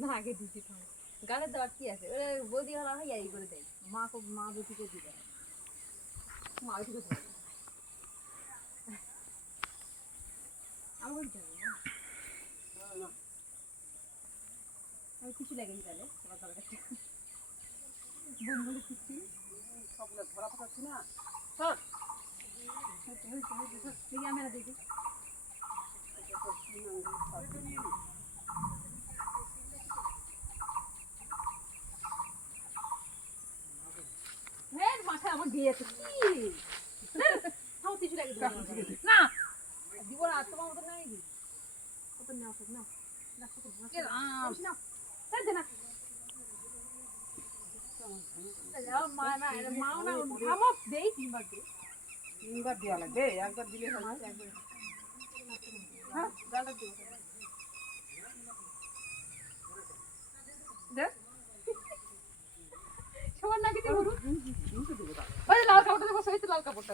না আগে দিতে হবে গালের দেওয়ার কি আছে বৌদি হলা হয় এই করে দেয় মা বেটিকে দিবে মা বেটিকে দিবে আমার দিতে হবে না আমি কিছু লাগেই তাহলে তোমার দরকার বন্ধু কিছু সবগুলো ধরা পাচ্ছি না সব ক্যামেরা দেখি মাথায় আমার দিয়েছে কি কিছু লাগে না দিব না তোমার মতো নাই কত নাও না তিনবার দেওয়া লাগবে একবার দিলে হ্যাঁ সবার নাকি দিব লাল কাপড়টা দেবো সহিত লাল কাপড়টা